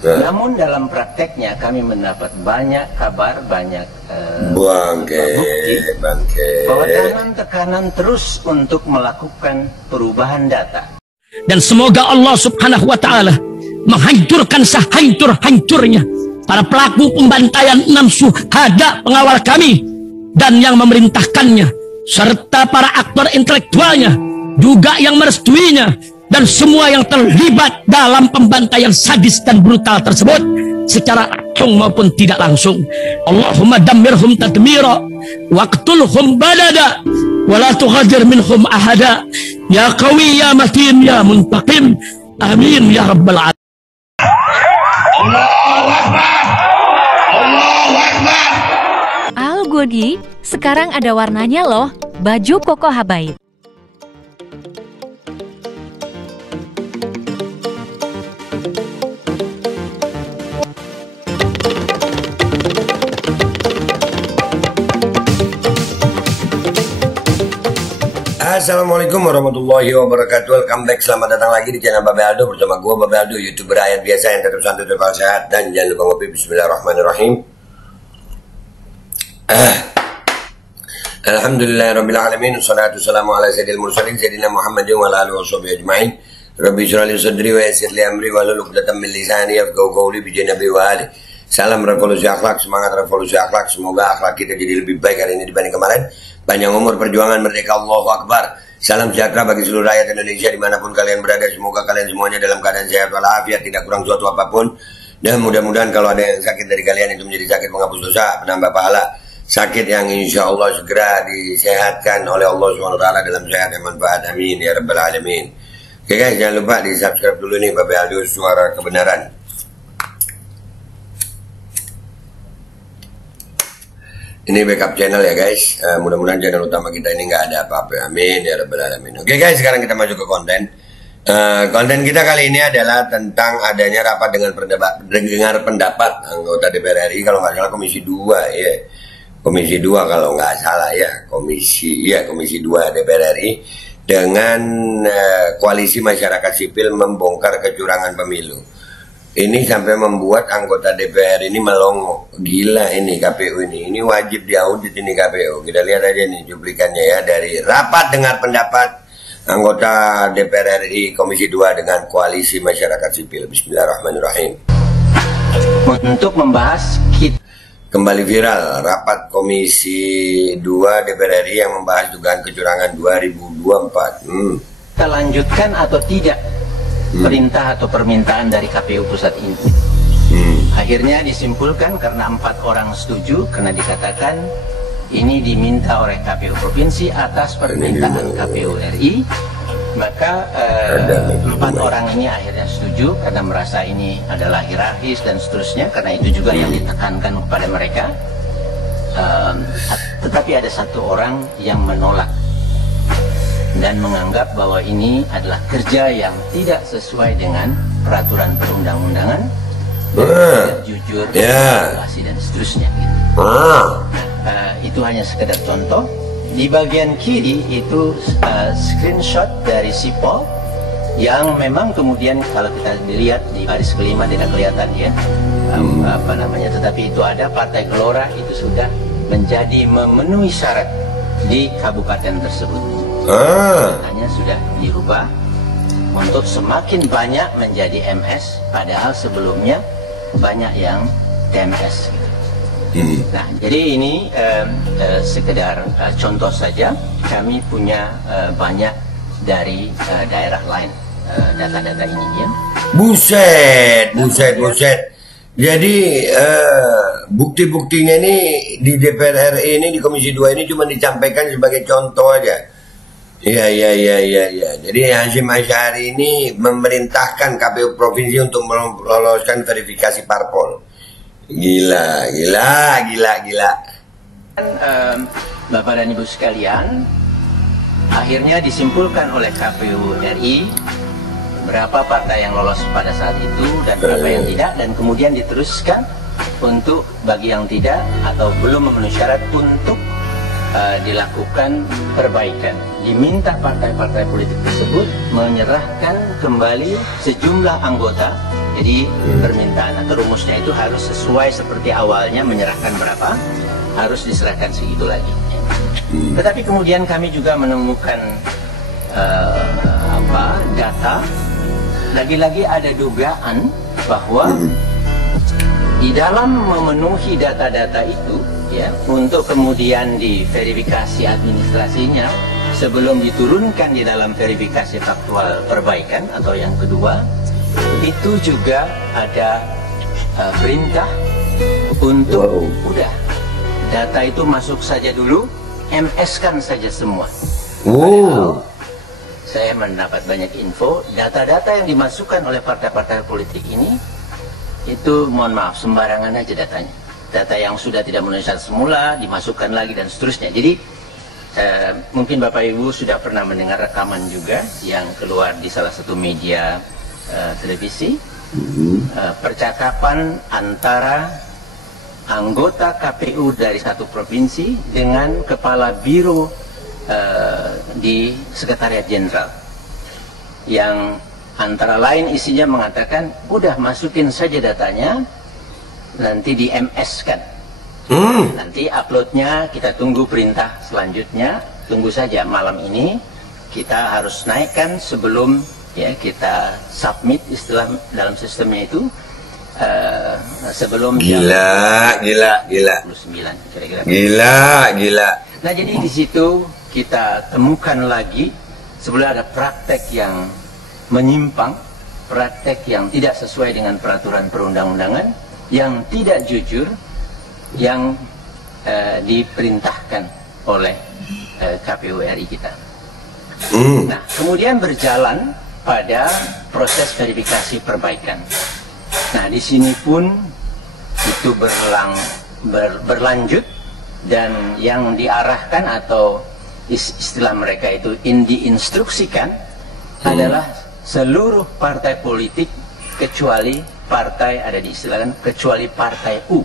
Namun dalam prakteknya kami mendapat banyak kabar, banyak bukti bahwa tekanan terus untuk melakukan perubahan data. Dan semoga Allah Subhanahu wa Ta'ala menghancurkan sehancur-hancurnya para pelaku pembantaian 6 syuhada pengawal kami dan yang memerintahkannya, serta para aktor intelektualnya juga yang merestuinya, dan semua yang terlibat dalam pembantaian sadis dan brutal tersebut secara langsung maupun tidak langsung. Allahumma dammirhum tadmira waqtulhum balada wala tughadir minhum ahada ya qawi ya matin ya muntaqim amin ya rabbal alamin. Allahu Akbar, Allahu Akbar. Al Godi, sekarang ada warnanya loh, baju Koko Habaib. Assalamualaikum warahmatullahi wabarakatuh. Welcome back, selamat datang lagi di channel Babe Aldo bersama gue Babe Aldo, YouTuber rakyat biasa yang tetap santai, tetap sehat, dan jangan lupa ngopi. Bismillahirrahmanirrahim. Alhamdulillahirabbil alamin, wassalatu wassalamu ala sayyidil mursalin sayyidina Muhammadin wa ala alihi washabihi ajmain. Rabbi shrah li sadri wa yassir li amri wahlul 'uqdatam min lisani yafqahu qawli bi janabi wa ali. Salam revolusi akhlak, semangat revolusi akhlak. Semoga akhlak kita jadi lebih baik hari ini dibanding kemarin. Panjang umur, perjuangan, merdeka, Allahu Akbar. Salam sejahtera bagi seluruh rakyat Indonesia dimanapun kalian berada. Semoga kalian semuanya dalam keadaan sehat walafiat, tidak kurang suatu apapun. Dan mudah-mudahan kalau ada yang sakit dari kalian itu menjadi sakit menghapus dosa, penambah pahala. Sakit yang insya Allah segera disehatkan oleh Allah SWT dalam sehat dan manfaat. Amin ya rabbal alamin. Oke guys, jangan lupa di subscribe dulu nih Babe Aldo Suara Kebenaran. Ini backup channel ya guys. Mudah-mudahan channel utama kita ini nggak ada apa-apa. Amin ya rabbal alamin. Oke guys, sekarang kita masuk ke konten. Konten kita kali ini adalah tentang adanya rapat dengar pendapat anggota DPR RI, kalau nggak salah Komisi 2 ya. Komisi 2 kalau nggak salah ya. Komisi 2 DPR RI dengan koalisi masyarakat sipil membongkar kecurangan pemilu. Ini sampai membuat anggota DPR ini melongo. Gila ini KPU ini. Ini wajib diaudit ini KPU. Kita lihat aja nih cuplikannya ya, dari rapat dengar pendapat anggota DPR RI Komisi 2 dengan koalisi masyarakat sipil. Bismillahirrahmanirrahim. Untuk membahas Kembali viral rapat Komisi 2 DPR RI yang membahas dugaan kecurangan 2024. Kita lanjutkan atau tidak perintah atau permintaan dari KPU pusat ini. Akhirnya disimpulkan karena 4 orang setuju, karena dikatakan ini diminta oleh KPU provinsi atas permintaan KPU RI, maka 4 orang ini akhirnya setuju karena merasa ini adalah hierarkis dan seterusnya, karena itu juga yang ditekankan kepada mereka. Tetapi ada 1 orang yang menolak dan menganggap bahwa ini adalah kerja yang tidak sesuai dengan peraturan perundang-undangan, jujur, demokrasi dan seterusnya. Itu hanya sekedar contoh. Di bagian kiri itu screenshot dari sipol yang memang kemudian kalau kita dilihat di baris kelima tidak kelihatan ya apa namanya, tetapi itu ada Partai Gelora itu sudah menjadi memenuhi syarat di kabupaten tersebut. Hanya sudah dirubah untuk semakin banyak menjadi MS, padahal sebelumnya banyak yang TMS gitu. Nah, jadi ini sekedar contoh saja. Kami punya banyak dari daerah lain data-data ini ya. Buset. Jadi bukti-buktinya ini di DPR RI ini, di Komisi 2 ini cuma disampaikan sebagai contoh aja. Iya. Jadi Hasyim Asy'ari ini memerintahkan KPU provinsi untuk meloloskan verifikasi parpol. Gila. Bapak dan Ibu sekalian, akhirnya disimpulkan oleh KPU RI berapa partai yang lolos pada saat itu dan berapa yang tidak, dan kemudian diteruskan untuk bagi yang tidak atau belum memenuhi syarat untuk dilakukan perbaikan. Diminta partai-partai politik tersebut menyerahkan kembali sejumlah anggota Jadi permintaan atau rumusnya itu harus sesuai seperti awalnya, menyerahkan berapa, harus diserahkan segitu lagi. Tetapi kemudian kami juga menemukan data, lagi-lagi ada dugaan bahwa di dalam memenuhi data-data itu, ya, untuk kemudian diverifikasi administrasinya sebelum diturunkan di dalam verifikasi faktual perbaikan atau yang kedua, itu juga ada perintah untuk udah data itu masuk saja dulu, MS-kan saja semua. Padahal saya mendapat banyak info, data-data yang dimasukkan oleh partai-partai politik ini itu, mohon maaf, sembarangan aja datanya. Data yang sudah tidak memenuhi syarat semula dimasukkan lagi dan seterusnya. Jadi mungkin Bapak Ibu sudah pernah mendengar rekaman juga yang keluar di salah satu media televisi, percakapan antara anggota KPU dari satu provinsi dengan kepala biro di Sekretariat Jenderal, yang antara lain isinya mengatakan, udah masukin saja datanya, nanti di MS-kan. Nanti uploadnya kita tunggu perintah selanjutnya, tunggu saja malam ini kita harus naikkan sebelum ya kita submit istilah dalam sistemnya itu sebelum gila 29 kira-kira. Gila. Nah, jadi di situ kita temukan lagi sebenarnya ada praktek yang menyimpang, praktek yang tidak sesuai dengan peraturan perundang-undangan, yang tidak jujur, yang diperintahkan oleh KPU RI kita. Nah, kemudian berjalan pada proses verifikasi perbaikan. Nah, di sini pun itu berlanjut, dan yang diarahkan atau istilah mereka itu diinstruksikan adalah seluruh partai politik kecuali partai, ada diistilahkan kecuali partai U.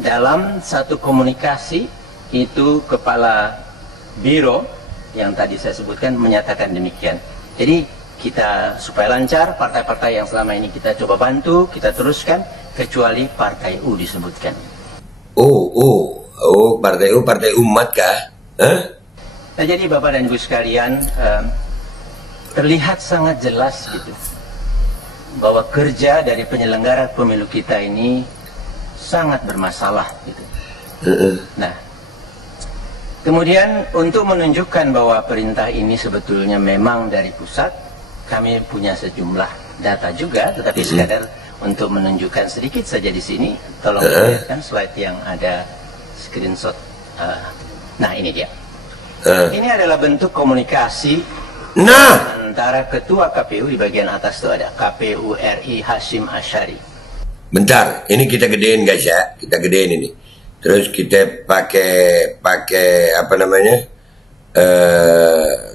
Dalam satu komunikasi itu kepala biro yang tadi saya sebutkan menyatakan demikian. Jadi kita supaya lancar, partai-partai yang selama ini kita coba bantu, kita teruskan, kecuali partai U disebutkan. Partai U, partai umat kah? Nah, jadi Bapak dan Ibu sekalian, terlihat sangat jelas gitu bahwa kerja dari penyelenggara pemilu kita ini sangat bermasalah gitu. Nah, kemudian untuk menunjukkan bahwa perintah ini sebetulnya memang dari pusat, kami punya sejumlah data juga, tetapi sekadar untuk menunjukkan sedikit saja di sini. Tolong lihatkan slide yang ada screenshot. Nah, ini dia. Ini adalah bentuk komunikasi antara ketua KPU, di bagian atas itu ada KPU RI Hasyim Asyari. Bentar, ini kita gedein guys ya, kita gedein ini. Terus kita pakai apa namanya,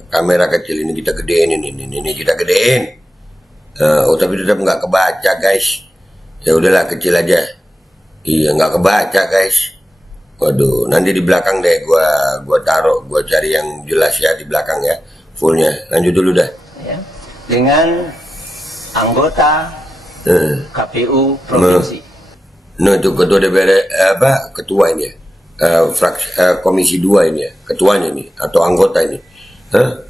kamera kecil ini kita gedein ini kita gedein. Tapi tetap nggak kebaca guys. Ya udahlah, kecil aja. Iya, nggak kebaca guys. Waduh, nanti di belakang deh gua taruh, gua cari yang jelas ya di belakang ya, fullnya. Lanjut dulu dah. Ya. Dengan anggota KPU provinsi. Nah, itu ketua DPR ketua ini ya, komisi 2 ini ya, ketuanya ini atau anggota ini.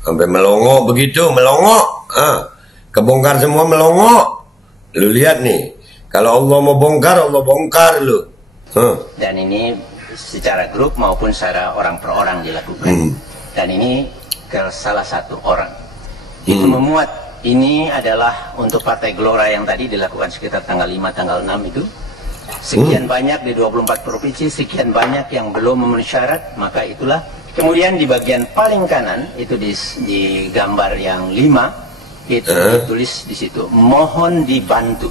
Sampai melongo begitu, melongo. Kebongkar semua melongo. Lu lihat nih, kalau Allah mau bongkar, Allah bongkar lu. Dan ini secara grup maupun secara orang per orang dilakukan. Dan ini ke salah satu orang. Itu memuat, ini adalah untuk Partai Gelora yang tadi dilakukan sekitar tanggal 5, tanggal 6 itu. Sekian banyak di 24 provinsi, sekian banyak yang belum memenuhi syarat, maka itulah. Kemudian di bagian paling kanan, itu di gambar yang 5, itu ditulis di situ, mohon dibantu.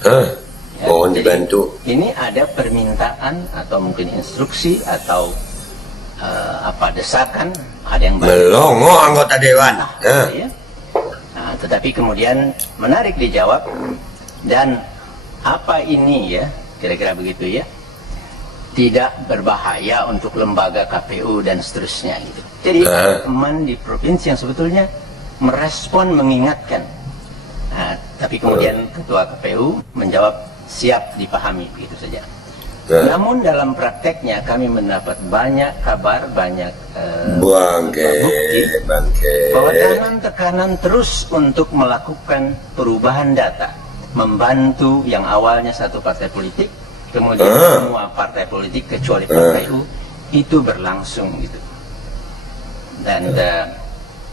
Ya, mohon dibantu. Ini ada permintaan atau mungkin instruksi atau desakan, ada yang melongo anggota dewan. Ya. Nah, tetapi kemudian menarik dijawab, dan apa ini ya, kira-kira begitu ya, tidak berbahaya untuk lembaga KPU dan seterusnya gitu. Jadi teman di provinsi yang sebetulnya merespon, mengingatkan. Nah, Tapi kemudian Ketua KPU menjawab siap dipahami, begitu saja. Namun dalam prakteknya kami mendapat banyak kabar, banyak bukti bahwa tekanan terus untuk melakukan perubahan data, membantu yang awalnya satu partai politik, kemudian semua partai politik kecuali KPU itu berlangsung gitu. Dan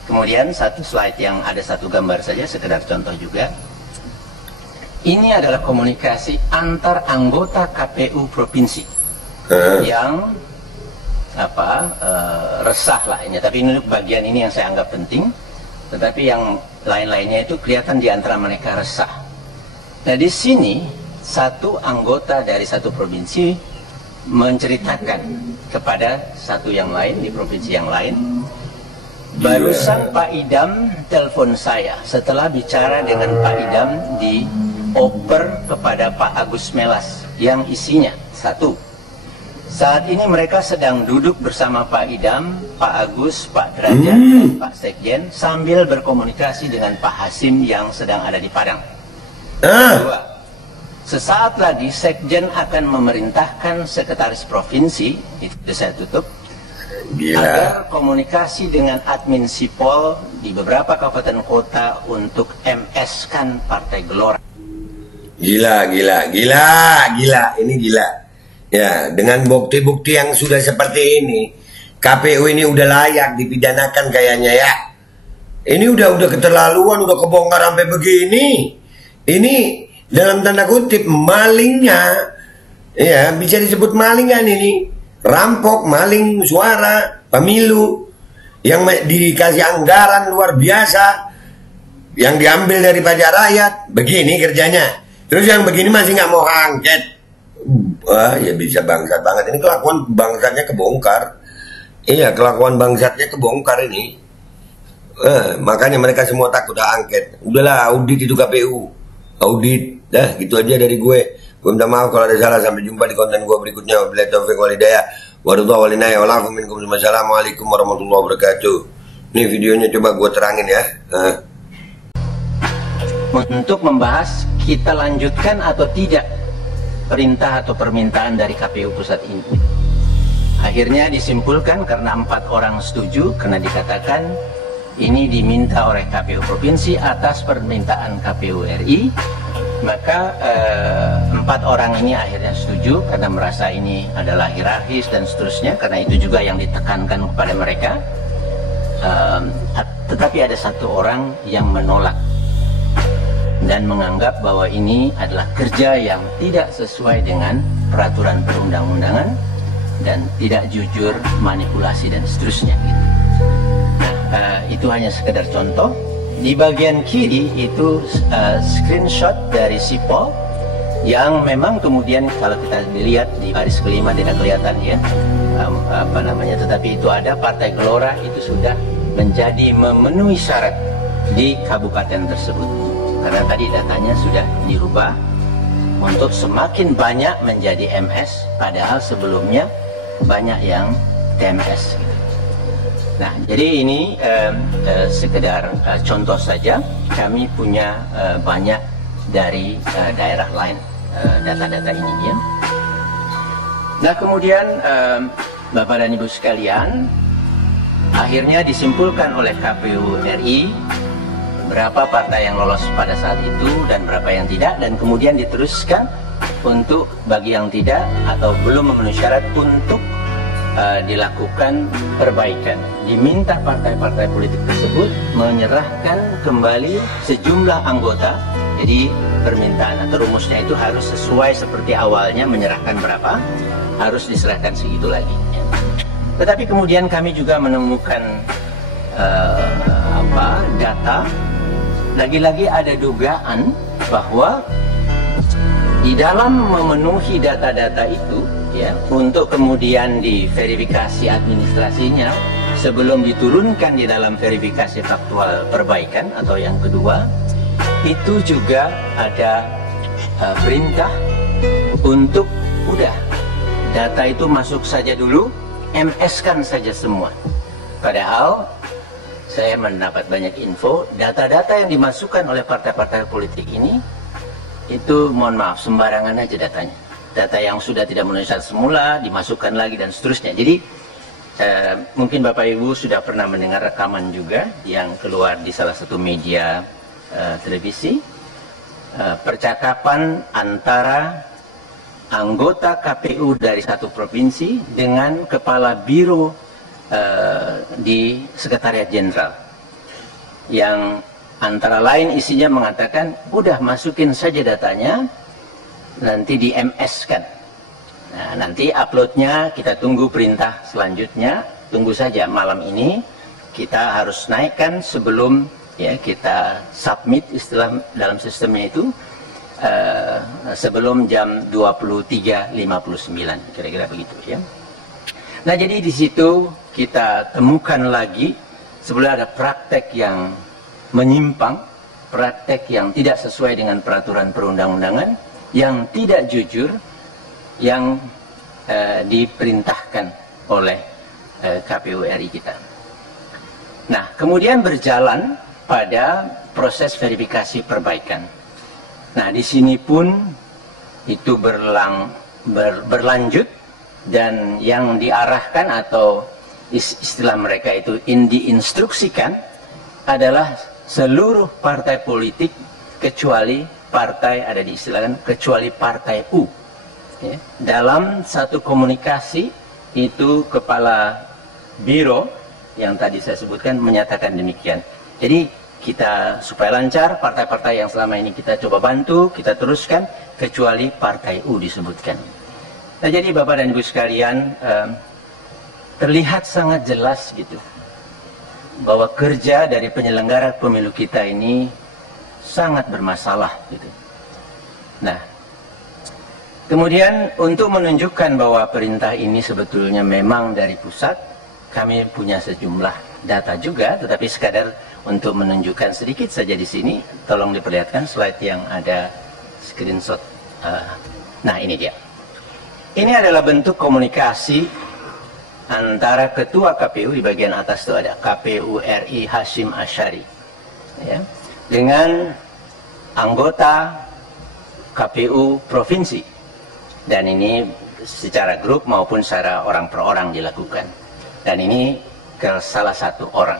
kemudian satu slide yang ada satu gambar saja, sekedar contoh juga. Ini adalah komunikasi antar anggota KPU provinsi yang resah lah ini. Tapi ini bagian ini yang saya anggap penting. Tetapi yang lain-lainnya itu kelihatan di antara mereka resah. Nah di sini satu anggota dari satu provinsi menceritakan kepada satu yang lain di provinsi yang lain. Barusan Pak Idam telepon saya setelah bicara dengan Pak Idam di oper kepada Pak Agus Melas yang isinya satu, saat ini mereka sedang duduk bersama Pak Idam, Pak Agus, Pak Derajat, dan Pak Sekjen sambil berkomunikasi dengan Pak Hasim yang sedang ada di Padang. Dua, sesaat lagi Sekjen akan memerintahkan sekretaris provinsi, itu saya tutup, agar komunikasi dengan admin Sipol di beberapa kabupaten kota untuk MS-kan Partai Gelora. Gila, ini gila. Ya, dengan bukti-bukti yang sudah seperti ini, KPU ini udah layak dipidanakan kayaknya ya. Ini udah keterlaluan, udah kebongkar sampai begini. Ini dalam tanda kutip malingnya, ya bisa disebut maling kan ini. Rampok, maling suara, pemilu, yang dikasih anggaran luar biasa, yang diambil dari pajak rakyat, begini kerjanya. Terus yang begini masih nggak mau angket. Wah, ya bisa bangsat banget. Ini kelakuan bangsatnya kebongkar. Iya, kelakuan bangsatnya kebongkar ini. Makanya mereka semua takut angket. Udahlah, audit itu KPU. Audit. Dah, gitu aja dari gue. Gue minta maaf kalau ada salah. Sampai jumpa di konten gue berikutnya. Wabillahi taufiq wal hidayah. Wassalamualaikum warahmatullahi wabarakatuh. Ini videonya coba gue terangin ya. Untuk membahas kita lanjutkan atau tidak perintah atau permintaan dari KPU pusat ini. Akhirnya disimpulkan karena 4 orang setuju, karena dikatakan ini diminta oleh KPU provinsi atas permintaan KPU RI, maka 4 orang ini akhirnya setuju karena merasa ini adalah hierarkis dan seterusnya, karena itu juga yang ditekankan kepada mereka. Tetapi ada 1 orang yang menolak dan menganggap bahwa ini adalah kerja yang tidak sesuai dengan peraturan perundang-undangan dan tidak jujur, manipulasi dan seterusnya. Nah, itu hanya sekedar contoh. Di bagian kiri itu screenshot dari Sipol yang memang kemudian kalau kita dilihat di baris kelima tidak kelihatan ya tetapi itu ada Partai Gelora itu sudah menjadi memenuhi syarat di kabupaten tersebut. Karena tadi datanya sudah dirubah untuk semakin banyak menjadi MS, padahal sebelumnya banyak yang TMS. Nah, jadi ini sekedar contoh saja. Kami punya banyak dari daerah lain data-data ini ya. Nah, kemudian Bapak dan Ibu sekalian, akhirnya disimpulkan oleh KPU RI berapa partai yang lolos pada saat itu dan berapa yang tidak, dan kemudian diteruskan untuk bagi yang tidak atau belum memenuhi syarat untuk dilakukan perbaikan. Diminta partai-partai politik tersebut menyerahkan kembali sejumlah anggota. Jadi permintaan atau rumusnya itu harus sesuai seperti awalnya, menyerahkan berapa, harus diserahkan segitu lagi. Tetapi kemudian kami juga menemukan data. Lagi-lagi ada dugaan bahwa di dalam memenuhi data-data itu ya, untuk kemudian diverifikasi administrasinya sebelum diturunkan di dalam verifikasi faktual perbaikan atau yang kedua, itu juga ada perintah untuk udah data itu masuk saja dulu, MS-kan saja semua. Padahal saya mendapat banyak info, data-data yang dimasukkan oleh partai-partai politik ini, itu mohon maaf, sembarangan aja datanya. Data yang sudah tidak memenuhi syarat semula, dimasukkan lagi dan seterusnya. Jadi, mungkin Bapak Ibu sudah pernah mendengar rekaman juga yang keluar di salah satu media televisi, percakapan antara anggota KPU dari satu provinsi dengan kepala biro di Sekretariat Jenderal, yang antara lain isinya mengatakan, udah masukin saja datanya, nanti di MS kan. Nah, nanti uploadnya kita tunggu perintah selanjutnya, tunggu saja malam ini kita harus naikkan sebelum ya kita submit istilah dalam sistemnya itu sebelum jam 23.59, kira-kira begitu ya. Nah, jadi di situ kita temukan lagi sebenarnya ada praktek yang menyimpang, praktek yang tidak sesuai dengan peraturan perundang-undangan, yang tidak jujur, yang diperintahkan oleh KPU RI kita. Nah, kemudian berjalan pada proses verifikasi perbaikan. Nah, di sini pun itu berlanjut, dan yang diarahkan atau istilah mereka itu diinstruksikan adalah seluruh partai politik kecuali partai, ada diistilahkan kecuali partai U. Ya. Dalam satu komunikasi itu kepala biro yang tadi saya sebutkan menyatakan demikian. Jadi kita supaya lancar, partai-partai yang selama ini kita coba bantu, kita teruskan, kecuali partai U disebutkan. Nah, jadi Bapak dan Ibu sekalian, terlihat sangat jelas gitu bahwa kerja dari penyelenggara pemilu kita ini sangat bermasalah gitu. Nah, kemudian untuk menunjukkan bahwa perintah ini sebetulnya memang dari pusat, kami punya sejumlah data juga, tetapi sekadar untuk menunjukkan sedikit saja di sini, tolong diperlihatkan slide yang ada screenshot. Nah, ini dia. Ini adalah bentuk komunikasi antara Ketua KPU, di bagian atas itu ada KPU RI Hashim Asyari, ya, dengan anggota KPU Provinsi. Dan ini secara grup maupun secara orang per orang dilakukan. Dan ini ke salah satu orang.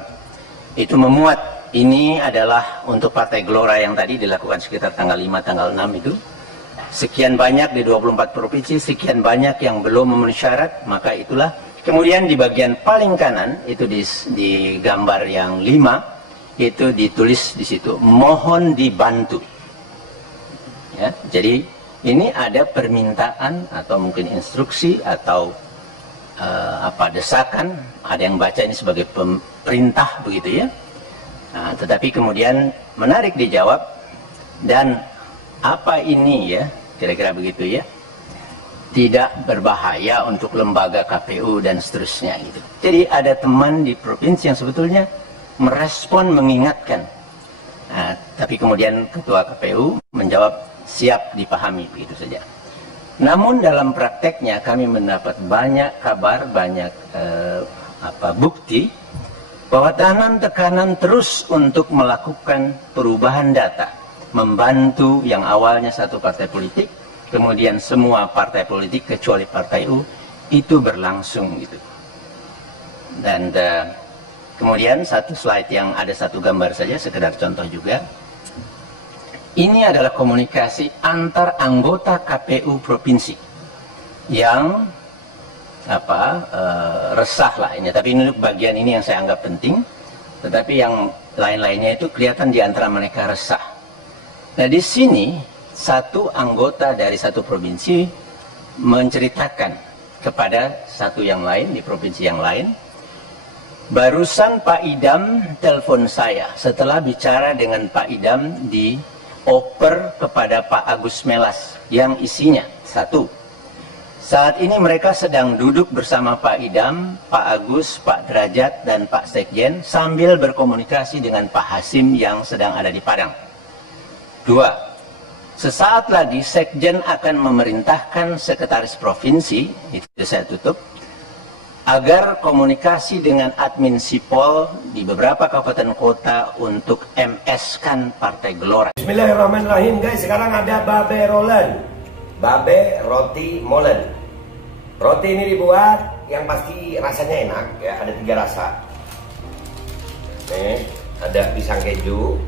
Itu memuat, ini adalah untuk Partai Gelora yang tadi dilakukan sekitar tanggal 5, tanggal 6 itu. Sekian banyak di 24 provinsi, sekian banyak yang belum memenuhi syarat, maka itulah. Kemudian di bagian paling kanan, itu di gambar yang 5, itu ditulis di situ, mohon dibantu. Ya, jadi ini ada permintaan atau mungkin instruksi atau desakan, ada yang baca ini sebagai perintah begitu ya. Nah, tetapi kemudian menarik dijawab, dan apa ini ya, kira-kira begitu ya, tidak berbahaya untuk lembaga KPU dan seterusnya gitu. Jadi ada teman di provinsi yang sebetulnya merespon, mengingatkan. Nah, tapi kemudian Ketua KPU menjawab siap dipahami, begitu saja. Namun dalam prakteknya kami mendapat banyak kabar, banyak bukti bahwa tekanan terus untuk melakukan perubahan data, membantu yang awalnya satu partai politik, kemudian semua partai politik kecuali partai U, itu berlangsung gitu. Dan kemudian satu slide yang ada satu gambar saja, sekedar contoh juga. Ini adalah komunikasi antar anggota KPU provinsi yang resah lah ini. Tapi ini bagian ini yang saya anggap penting. Tetapi yang lain-lainnya itu kelihatan di antara mereka resah. Nah, di sini satu anggota dari satu provinsi menceritakan kepada satu yang lain di provinsi yang lain, barusan Pak Idam telepon saya setelah bicara dengan Pak Idam di oper kepada Pak Agus Melas yang isinya satu, saat ini mereka sedang duduk bersama Pak Idam, Pak Agus, Pak Derajat, dan Pak Sekjen sambil berkomunikasi dengan Pak Hasim yang sedang ada di Padang. Dua, sesaat lagi Sekjen akan memerintahkan sekretaris provinsi, itu saya tutup, agar komunikasi dengan admin Sipol di beberapa kabupaten kota untuk MS-kan Partai Gelora. Bismillahirrahmanirrahim guys, sekarang ada babe rolen, babe roti molen. Roti ini dibuat yang pasti rasanya enak ya, ada 3 rasa. Ada pisang keju,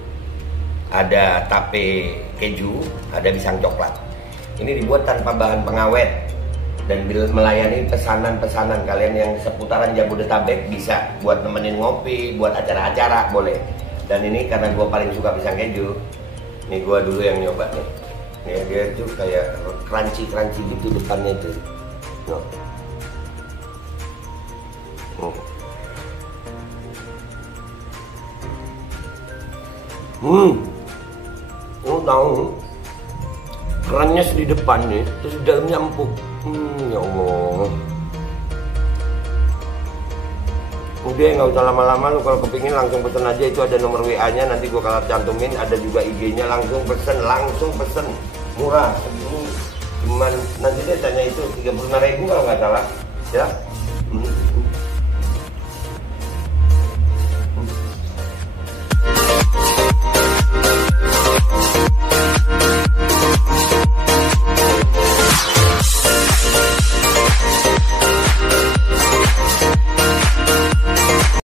ada tape keju, ada pisang coklat. Ini dibuat tanpa bahan pengawet dan melayani pesanan-pesanan kalian yang seputaran Jabodetabek, bisa buat nemenin ngopi, buat acara-acara boleh. Dan ini karena gue paling suka pisang keju, ini gue dulu yang nyoba nih. Nih dia tuh kayak crunchy gitu depannya itu. No. Tahu kerannya di depan nih, terus di dalamnya empuk. Ya Allah. Udah nggak usah lama-lama, lu kalau kepingin langsung pesen aja, itu ada nomor WA-nya, nanti gua kalau cantumin, ada juga IG-nya, langsung pesen, murah. Cuman nanti dia tanya itu 35.000 kalau nggak salah, ya.